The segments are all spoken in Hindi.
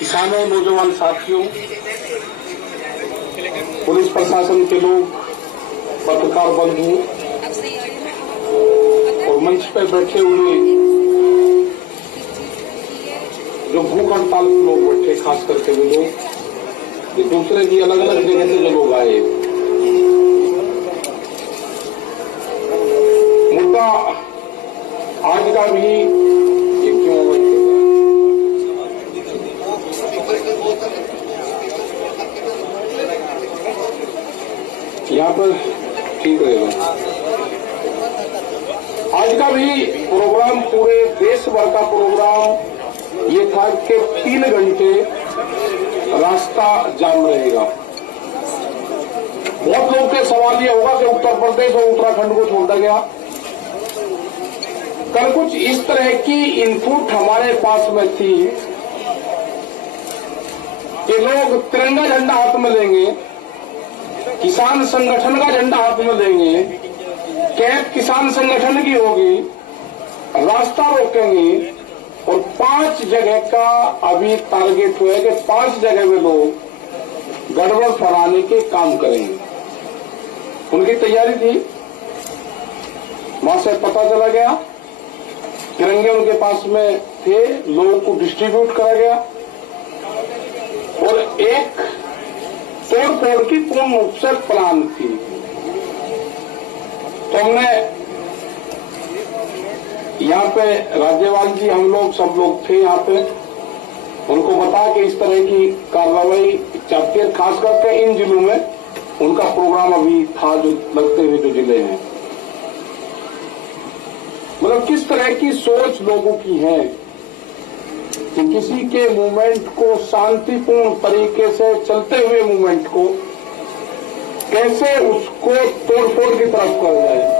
किसानों, नौजवान साथियों, पुलिस प्रशासन के लोग, पत्रकार बंधु और मंच पर बैठे हुए जो भूख हड़ताल के लोग बैठे, खास करके वे लोग, ये दूसरे भी अलग अलग जगह से जो लोग आए, मुद्दा आज का भी ये क्यों यहाँ पर ठीक रहेगा। आज का भी प्रोग्राम, पूरे देश भर का प्रोग्राम ये था कि 3 घंटे रास्ता जाम रहेगा। बहुत लोग के सवाल ये होगा कि उत्तर प्रदेश और उत्तराखंड को छोड़ा गया। कल कुछ इस तरह की इनपुट हमारे पास में थी कि लोग तिरंगा झंडा हाथ में लेंगे, किसान संगठन का झंडा हाथ में लेंगे, कैब किसान संगठन की होगी, रास्ता रोकेंगे और 5 जगह का अभी टारगेट हुआ है कि 5 जगह में लोग गड़बड़ फैलाने के काम करेंगे। उनकी तैयारी थी। वहां से पता चला गया, तिरंगे उनके पास में थे, लोगों को डिस्ट्रीब्यूट करा गया और एक तोड़ की पूर्ण रूप से प्लान थी। तो हमने यहाँ पे राज्यपाल जी, हम लोग सब लोग थे यहाँ पे, उनको बताया कि इस तरह की कार्रवाई चाहती है। खास करके इन जिलों में उनका प्रोग्राम अभी था, जो लगते हुए जो जिले हैं, मतलब किस तरह की सोच लोगों की है कि किसी के मूवमेंट को, शांतिपूर्ण तरीके से चलते हुए मूवमेंट को कैसे उसको तोड़फोड़ की तरफ कर जाए।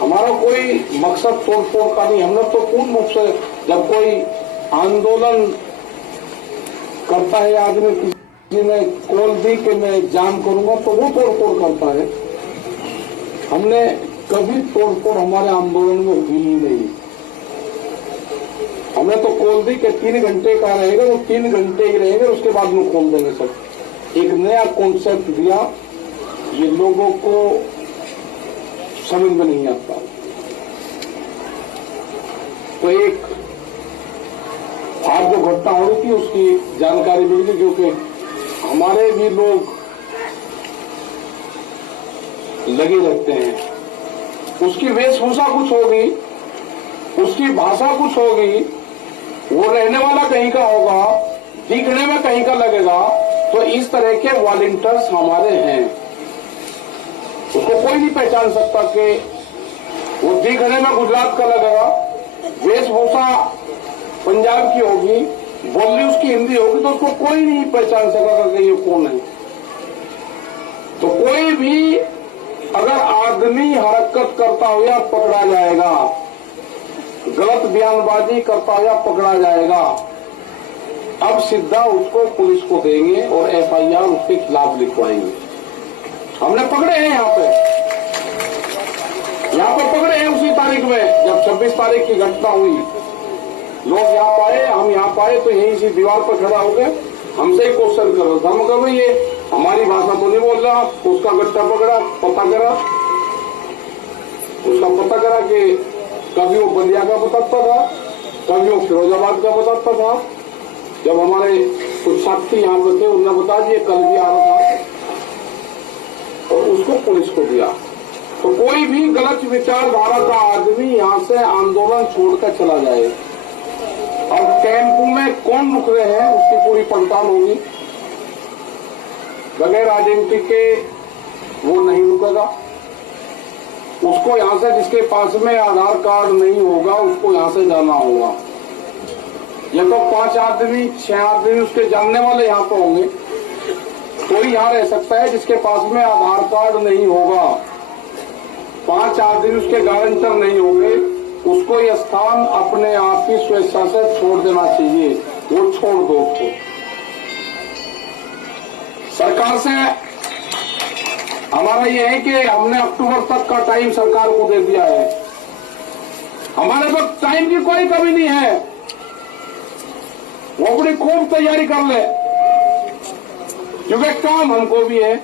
हमारा कोई मकसद तोड़फोड़ का नहीं। हमने तो पूर्ण रूप से, जब कोई आंदोलन करता है आदमी, किसी ने कॉल दी कि मैं जाम करूंगा, तो वो तोड़फोड़ करता है। हमने कभी तोड़फोड़ हमारे आंदोलन में हुई ही नहीं। हमने तो कॉल दी कि 3 घंटे का रहेगा, वो 3 घंटे ही रहेंगे, उसके बाद में खोल देंगे सब। एक नया कॉन्सेप्ट दिया, ये लोगों को समझ में नहीं आता। तो एक आज जो घटना हो रही थी उसकी जानकारी मिली, क्योंकि हमारे भी लोग लगे रहते हैं। उसकी वेशभूषा कुछ होगी, उसकी भाषा कुछ होगी, वो रहने वाला कहीं का होगा, दिखने में कहीं का लगेगा। तो इस तरह के वॉलंटियर्स हमारे हैं। उसको कोई नहीं पहचान सकता कि वो दिखने में गुजरात का लगेगा, वेशभूषा पंजाब की होगी, बोली उसकी हिंदी होगी, तो उसको कोई नहीं पहचान सकेगा कि ये कौन है। तो कोई भी अगर आदमी हरकत करता हुआ पकड़ा जाएगा, गलत बयानबाजी करता हुआ पकड़ा जाएगा, अब सीधा उसको पुलिस को देंगे और एफआईआर उसके खिलाफ लिखवाएंगे। हमने पकड़े हैं यहाँ पे पकड़े हैं उसी तारीख में, जब 26 तारीख की घटना हुई। लोग यहाँ पाए, हम यहाँ पाए, तो यहीं से दीवार पर खड़ा हो गए, हमसे ही क्वेश्चन कर रहा था। हम कहा ये हमारी भाषा तो नहीं बोल रहा। उसका गट्टा पकड़ा, पता करा, उसका पता करा कि कभी वो बलिया का बताता था, कभी वो फिरोजाबाद का बताता था। जब हमारे कुछ साथी यहाँ पे थे, उन्होंने बता दिए कल भी आ रहा था, और उसको पुलिस को दिया। तो कोई भी गलत विचारधारा का आदमी यहाँ से आंदोलन छोड़कर चला जाए। अब कैंप में कौन रुक रहे हैं उसकी पूरी पड़ताल होगी। बगैर आइडेंटिटी के वो नहीं रुकेगा। उसको यहाँ से, जिसके पास में आधार कार्ड नहीं होगा, उसको यहाँ से जाना होगा। ये तो 5 आदमी 6 आदमी उसके जानने वाले यहाँ पर होंगे, कोई यहाँ रह सकता है जिसके पास में आधार कार्ड नहीं होगा। 5 आदमी उसके गारंटर नहीं होंगे, उसको ये स्थान अपने आप ही स्वेच्छा से छोड़ देना चाहिए। वो छोड़ दो उसको। सरकार से हमारा ये है कि हमने अक्टूबर तक का टाइम सरकार को दे दिया है। हमारे पास टाइम की कोई कमी नहीं है। वो अपनी खूब तैयारी कर ले, क्योंकि काम हमको भी है।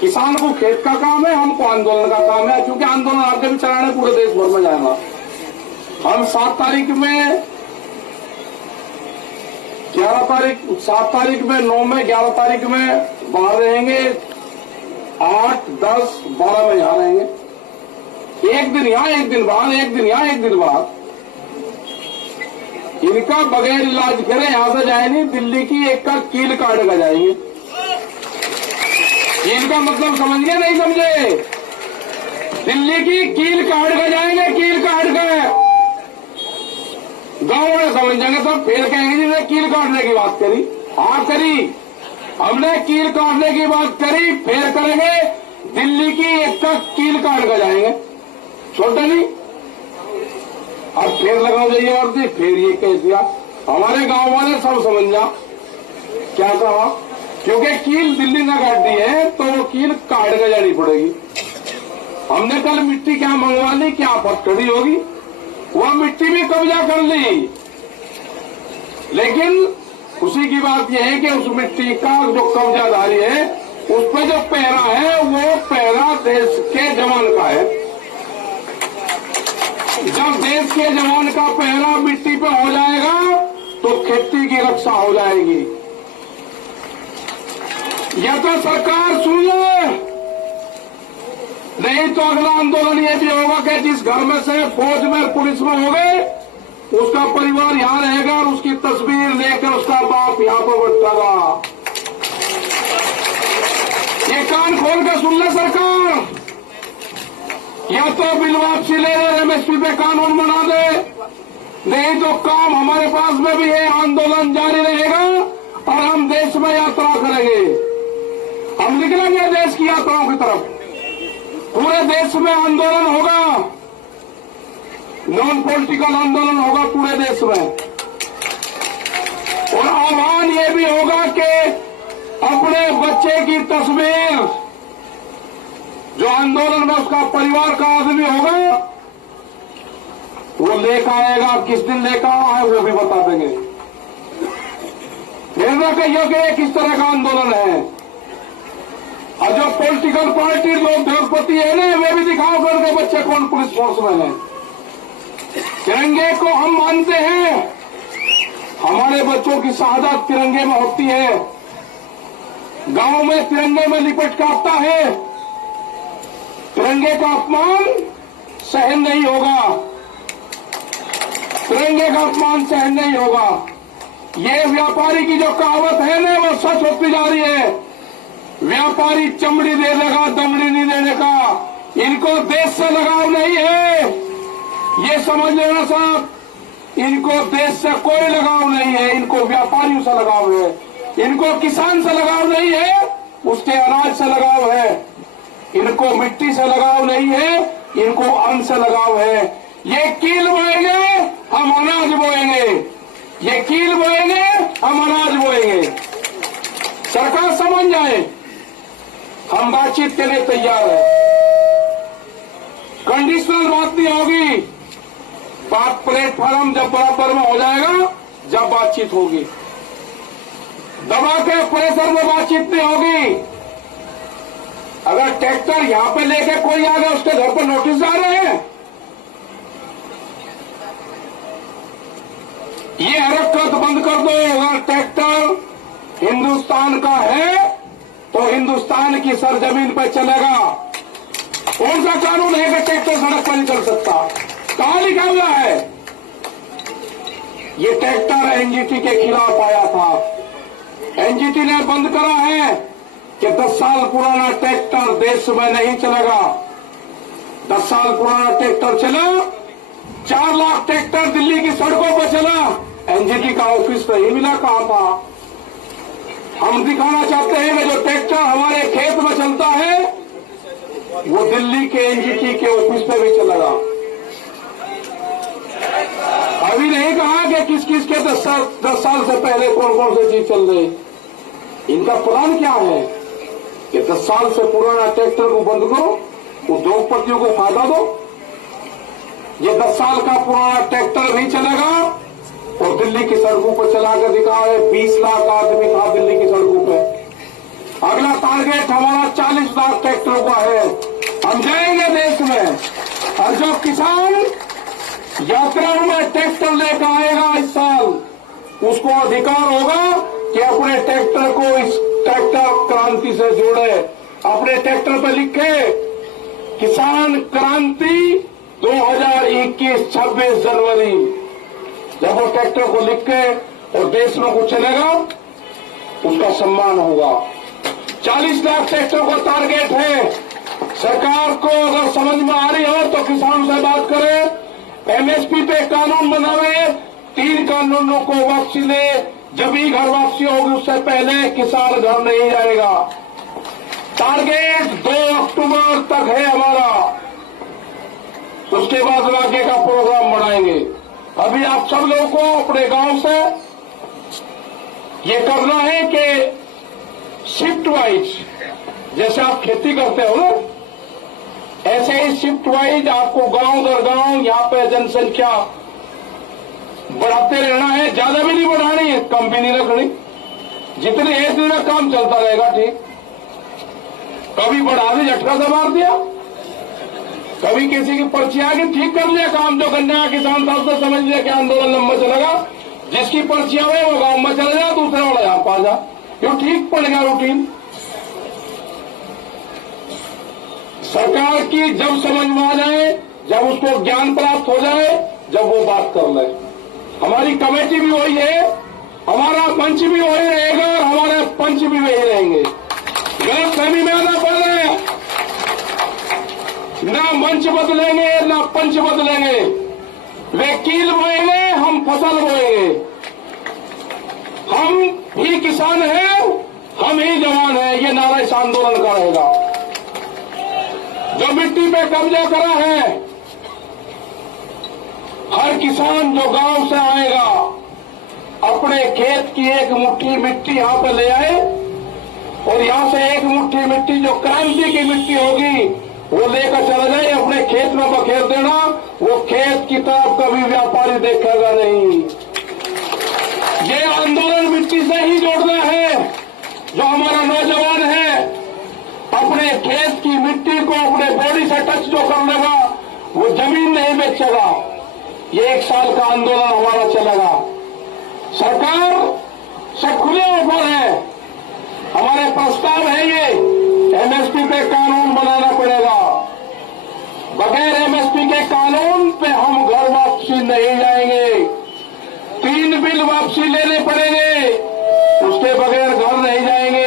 किसान को खेत का काम है, हमको आंदोलन का काम है, क्योंकि आंदोलन आगे भी चलाने पूरे देश भर में जाएगा। हम 7 तारीख में 9 में 11 तारीख में बाहर रहेंगे, 8, 10, 12 में यहां रहेंगे। एक दिन यहां, एक दिन बाहर, एक दिन यहां, एक दिन बाहर। इनका बगैर इलाज करे यहां से जाए नहीं, दिल्ली की एक का कील काट कर जाएंगे। इनका मतलब समझ गए नहीं समझे? दिल्ली की कील काट कर जाएंगे, कील काट कर। गांव में समझ जाएंगे सब, फिर कहेंगे जिसने कील काटने की बात करी। हाँ करी, हमने कील काटने की बात करी, फिर करेंगे दिल्ली की एक का कील काट कर जाएंगे, छोटे नहीं। अब फिर लगाओ जाइए वर्दी, फिर ये कह दिया। हमारे गांव वाले सब समझ जा क्या कहा, क्योंकि कील दिल्ली ने काट दी है तो वो कील काट कर जानी पड़ेगी। हमने कल मिट्टी क्या मंगवा ली, क्या फटकड़ी होगी, वह मिट्टी भी कब्जा कर ली। लेकिन खुशी की बात यह है कि उस मिट्टी का जो कब्जादारी है, उस पर जो पहरा है, वो पहरा देश के जवान का है। जब देश के जवान का पहरा मिट्टी पे हो जाएगा तो खेती की रक्षा हो जाएगी। यह तो सरकार सुन ले, नहीं तो अगला आंदोलन यह भी होगा कि जिस घर में से फौज में पुलिस में हो गए, उसका परिवार यहां रहेगा और उसकी तस्वीर लेकर उसका बाप यहां पर बैठेगा। ये कान खोल कर सुन ले सरकार, या तो बिल वापसी ले एमएसपी पे कानून बना दे, नहीं तो काम हमारे पास में भी है, आंदोलन जारी रहेगा और हम देश में यात्रा करेंगे। हम निकलेंगे देश की यात्राओं की तरफ, पूरे देश में आंदोलन होगा, नॉन पॉलिटिकल आंदोलन होगा पूरे देश में। और आह्वान ये भी होगा कि अपने बच्चे की तस्वीर, जो आंदोलन में उसका परिवार का आदमी होगा, वो लेकर आएगा। किस दिन लेकर आए वो भी बता देंगे। फिर न कहिए कि ये किस तरह का आंदोलन है। और जो पॉलिटिकल पार्टी जो उद्योगपति है ना, वे भी दिखाओ करके बच्चे कौन पुलिस फोर्स में है। तिरंगे को हम मानते हैं, हमारे बच्चों की शहादत तिरंगे में होती है, गांव में तिरंगे में लिपट कर आता है। तिरंगे का अपमान सहन नहीं होगा, तिरंगे का अपमान सहन नहीं होगा। ये व्यापारी की जो कहावत है ना, वो सच होती जा रही है। व्यापारी चमड़ी दे देगा, दमड़ी नहीं देने का। इनको देश से लगाव नहीं है, ये समझ लेना साहब। इनको देश से कोई लगाव नहीं है, इनको व्यापारियों से लगाव है। इनको किसान से लगाव नहीं है, उसके अनाज से लगाव है। इनको मिट्टी से लगाव नहीं है, इनको अन्न से लगाव है। ये कील बोएंगे, हम अनाज बोएंगे। ये कील बोएंगे, हम अनाज बोएंगे। सरकार समझ जाए, हम बातचीत के लिए तैयार है। कंडीशनल बात नहीं होगी, बात प्लेटफॉर्म जब बराबर में हो जाएगा, जब बातचीत होगी। दबा के प्रेशर में बातचीत नहीं होगी। अगर ट्रैक्टर यहां पे लेके कोई आ गया, उसके घर पर नोटिस जा रहे हैं। ये हरकत बंद कर दो। अगर ट्रैक्टर हिंदुस्तान का है तो हिंदुस्तान की सरजमीन पर चलेगा। कौन सा कानून है कि ट्रैक्टर सड़क पर नहीं चल सकता? कहां लिखा हुआ है? ये ट्रैक्टर एनजीटी के खिलाफ आया था। एनजीटी ने बंद करा है कि 10 साल पुराना ट्रैक्टर देश में नहीं चलेगा। 10 साल पुराना ट्रैक्टर चला, 4 लाख ट्रैक्टर दिल्ली की सड़कों पर चला। एनजीटी का ऑफिस नहीं मिला, कहां था? हम दिखाना चाहते हैं कि जो ट्रैक्टर हमारे खेत में चलता है, वो दिल्ली के एनजीटी के ऑफिस पे भी चलेगा। अभी नहीं कहा कि किस किस के 10 साल से पहले कौन कौन सी चीज चल रही। इनका प्लान क्या है कि 10 साल से पुराना ट्रैक्टर को बंद करो, उद्योगपतियों को फायदा दो। ये 10 साल का पुराना ट्रैक्टर भी चलेगा और दिल्ली की सड़कों पर चला कर दिखाए, 20 लाख आदमी था दिल्ली की सड़कों पे। अगला टारगेट हमारा 40 लाख ट्रैक्टरों का है। हम जाएंगे देश में, और जो किसान यात्राओं में ट्रैक्टर लेकर आएगा इस साल, उसको अधिकार होगा कि अपने ट्रैक्टर को इस ट्रैक्टर क्रांति से जोड़े। अपने ट्रैक्टर पर लिखे किसान क्रांति 2021 26 जनवरी। जब वो ट्रैक्टर को लिख के और देश में कुछ चलेगा, उसका सम्मान होगा। 40 लाख ट्रैक्टर का टारगेट है। सरकार को अगर समझ में आ रही हो तो किसान से बात करें, एमएसपी पे कानून बनावे, 3 कानूनों को वापसी ले। जब ही घर वापसी होगी, उससे पहले किसान घर नहीं जाएगा। टारगेट 2 अक्टूबर तक है हमारा, उसके बाद आगे का प्रोग्राम बनाएंगे। अभी आप सब लोगों को अपने गांव से ये करना है कि शिफ्ट वाइज, जैसे आप खेती करते हो ना, ऐसे ही शिफ्ट वाइज आपको गांव दर गांव यहाँ पे जनसंख्या बढ़ाते रहना है। ज्यादा भी नहीं बढ़ानी है, कम भी नहीं रखनी। जितने एक दिन में काम चलता रहेगा, ठीक। कभी बढ़ा दी, झटका से मार दिया, कभी किसी की पर्ची आ गई, ठीक कर लिया काम। जो गन्ना किसान था उसने समझ लिया कि आंदोलन लंबा चलेगा, जिसकी पर्ची आवे वो गांव में चले जा, दूसरे वाला यहां पा जा। ये ठीक पड़ गया रूटीन। सरकार की जब समझ में आ जाए, जब उसको ज्ञान प्राप्त हो जाए, जब वो बात कर ले। हमारी कमेटी भी वही है, हमारा मंच भी वही रहेगा, और हमारे पंच भी वही रहेंगे। गलत फहमी में आना पड़ रहा है, ना मंच बदलेंगे ना पंच बदलेंगे। वे कील बोएंगे, हम फसल बोएंगे। हम ही किसान हैं, हम ही जवान हैं, ये नारा इस आंदोलन का रहेगा। जो मिट्टी पे कब्जा करा है, हर किसान जो गांव से आएगा, अपने खेत की एक मुट्ठी मिट्टी यहां पे ले आए, और यहां से एक मुट्ठी मिट्टी जो क्रांति की मिट्टी होगी वो लेकर चला जाए, अपने खेत में बखेर देना। वो खेत की तरफ कभी व्यापारी देखेगा नहीं। ये आंदोलन मिट्टी से ही जोड़ना है। जो हमारा नौजवान है, अपने खेत की मिट्टी को अपने बॉडी से टच जो कर लेगा, वो जमीन नहीं बेचेगा। ये 1 साल का आंदोलन हमारा चलेगा। सरकार से खुले ऑफर है, हमारे प्रस्ताव है ये, एमएसपी पे कानून बनाना पड़ेगा। बगैर एमएसपी के कानून पे हम घर वापसी नहीं जाएंगे। 3 बिल वापसी लेने पड़ेंगे, उसके बगैर घर नहीं जाएंगे।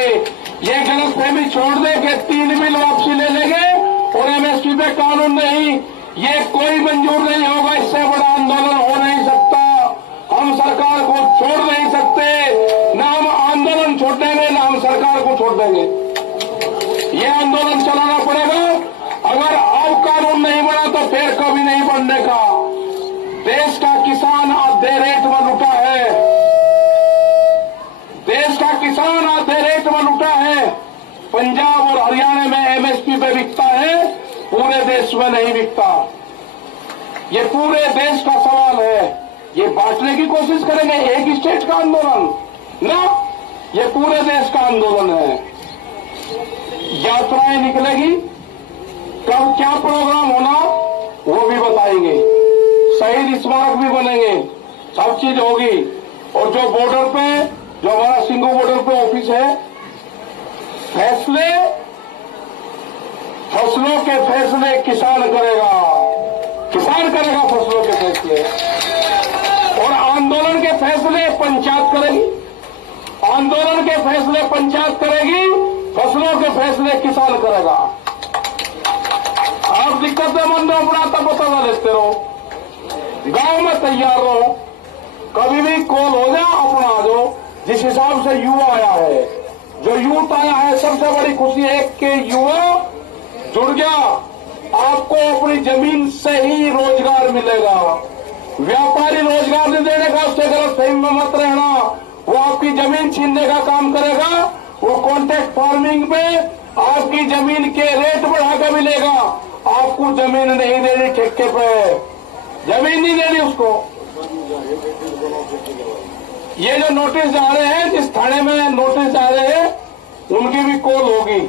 ये गलतफहमी छोड़ दे कि 3 बिल वापसी ले लेंगे और एमएसपी पे कानून नहीं, ये कोई मंजूर नहीं होगा। इससे बड़ा आंदोलन हो नहीं सकता। हम सरकार को छोड़ नहीं सकते, ना हम आंदोलन छोड़ देंगे, ना हम सरकार को छोड़ देंगे। ये आंदोलन चलाना पड़ेगा। अगर अब कानून नहीं बना तो फिर कभी नहीं बनने का। देश का किसान आधे रेट में लुटा है, देश का किसान आधे रेट में लुटा है। पंजाब और हरियाणा में एमएसपी पे बिकता है, पूरे देश में नहीं बिकता। ये पूरे देश का सवाल है। ये बांटने की कोशिश करेंगे एक स्टेट का आंदोलन ना, ये पूरे देश का आंदोलन है। यात्राएं निकलेगी, कब क्या प्रोग्राम होना वो भी बताएंगे, शहीद स्मारक भी बनेंगे, सब चीज होगी। और जो बॉर्डर पे, जो हमारा सिंगू बॉर्डर पे ऑफिस है, फैसले, फसलों के फैसले किसान करेगा, किसान करेगा फसलों के फैसले। और आंदोलन के फैसले पंचायत करेगी, आंदोलन के फैसले पंचायत करेगी, फसलों के फैसले किसान करेगा। आप दिक्कतें मंद हो, अपना तब बता लेते रहो, गांव में तैयार रहो, कभी भी कॉल हो जाए अपना आ जाओ। जिस हिसाब से युवा आया है, जो यूथ आया है, सबसे बड़ी खुशी है कि युवा जुड़ गया। आपको अपनी जमीन से ही रोजगार मिलेगा। व्यापारी रोजगार नहीं देने का, उससे गलत फहमी में मत रहना। वो आपकी जमीन छीनने का काम करेगा। वो कॉन्ट्रैक्ट फार्मिंग पे आपकी जमीन के रेट बढ़ाकर मिलेगा। आपको जमीन नहीं देनी, ठेके पे जमीन नहीं देनी उसको। ये जो नोटिस जा रहे हैं, जिस थाने में नोटिस जा रहे हैं, उनकी भी कॉल होगी।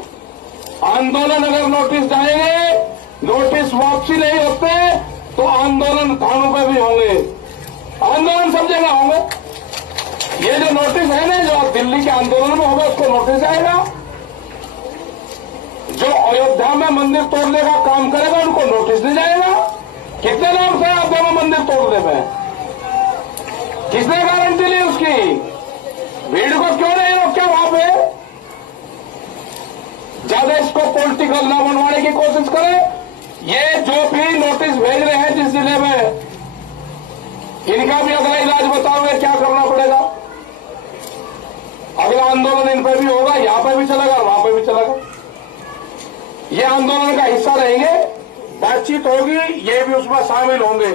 आंदोलन अगर नोटिस जाएंगे, नोटिस वापसी नहीं होते तो आंदोलन थानों पे भी होंगे, आंदोलन सब जगह होंगे। ये जो नोटिस है ना, जो दिल्ली के आंदोलन में होगा, उसको नोटिस आएगा। जो अयोध्या में मंदिर तोड़ने का काम करेगा, उनको नोटिस नहीं जाएगा। कितने लोग थे अयोध्या में मंदिर तोड़ने में? किसने गारंटी ली उसकी? भीड़ को क्यों नहीं रोका वहां पे? ज्यादा इसको पॉलिटिकल ना बनवाने की कोशिश करें। ये जो भी नोटिस भेज रहे हैं जिस जिले में, इनका भी अगला इलाज बताओगे क्या करना पड़ेगा। अगला आंदोलन इन पर भी होगा, यहां पर भी चलेगा और वहां पर भी चलेगा। ये आंदोलन का हिस्सा रहेंगे, बातचीत होगी, ये भी उसमें शामिल होंगे।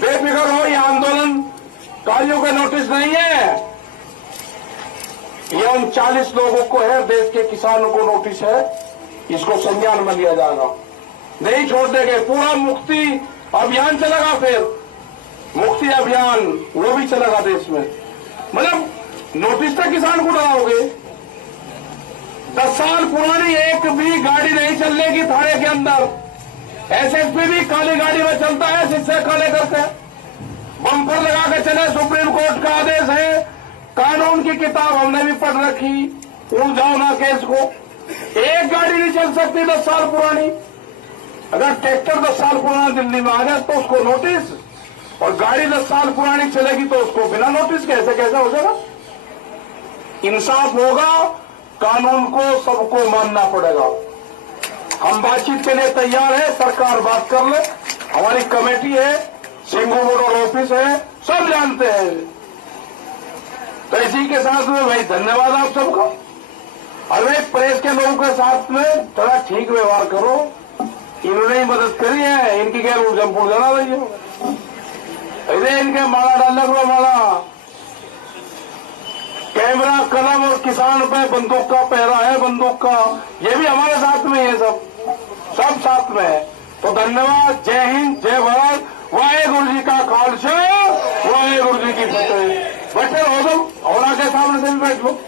बेफिक्र हो, ये आंदोलन कार्यों का नोटिस नहीं है, ये उन 40 लोगों को है, देश के किसानों को नोटिस है। इसको संज्ञान में लिया जाएगा, नहीं छोड़ देंगे। पूरा मुक्ति अभियान चलेगा, फिर मुक्ति अभियान वो भी चलेगा देश में। मतलब नोटिस तक किसान को डराओगे। 10 साल पुरानी एक भी गाड़ी नहीं चलने की थाने के अंदर। एसएसपी भी काली गाड़ी में चलता है, शीशे काले करके बम्पर लगा के चले। सुप्रीम कोर्ट का आदेश है, कानून की किताब हमने भी पढ़ रखी, उलझाओ ना केस को। एक गाड़ी नहीं चल सकती 10 साल पुरानी। अगर ट्रैक्टर 10 साल पुराना दिल्ली में आ जाए तो उसको नोटिस, और गाड़ी 10 साल पुरानी चलेगी तो उसको बिना नोटिस कैसे हो जाएगा? इंसाफ होगा, कानून को सबको मानना पड़ेगा। हम बातचीत के लिए तैयार है, सरकार बात कर ले, हमारी कमेटी है, सिंघू मोडल ऑफिस है, सब जानते हैं। तो इसी के साथ में भाई धन्यवाद आप सबको। और भाई प्रेस के लोगों के साथ में थोड़ा ठीक व्यवहार करो, इन्होंने ही मदद करी है, इनकी क्या जमपुर जला रही हो, अरे इनके माला डालने को माला, कैमरा कलम और किसान पे बंदूक का पहरा है, बंदूक का, ये भी हमारे साथ में है, सब साथ में है। तो धन्यवाद, जय हिंद, जय भारत, वाहेगुरु जी का खालसा, वाहेगुरु जी की फतेह। बैठे रहो, होना के सामने से भी बैठ लो।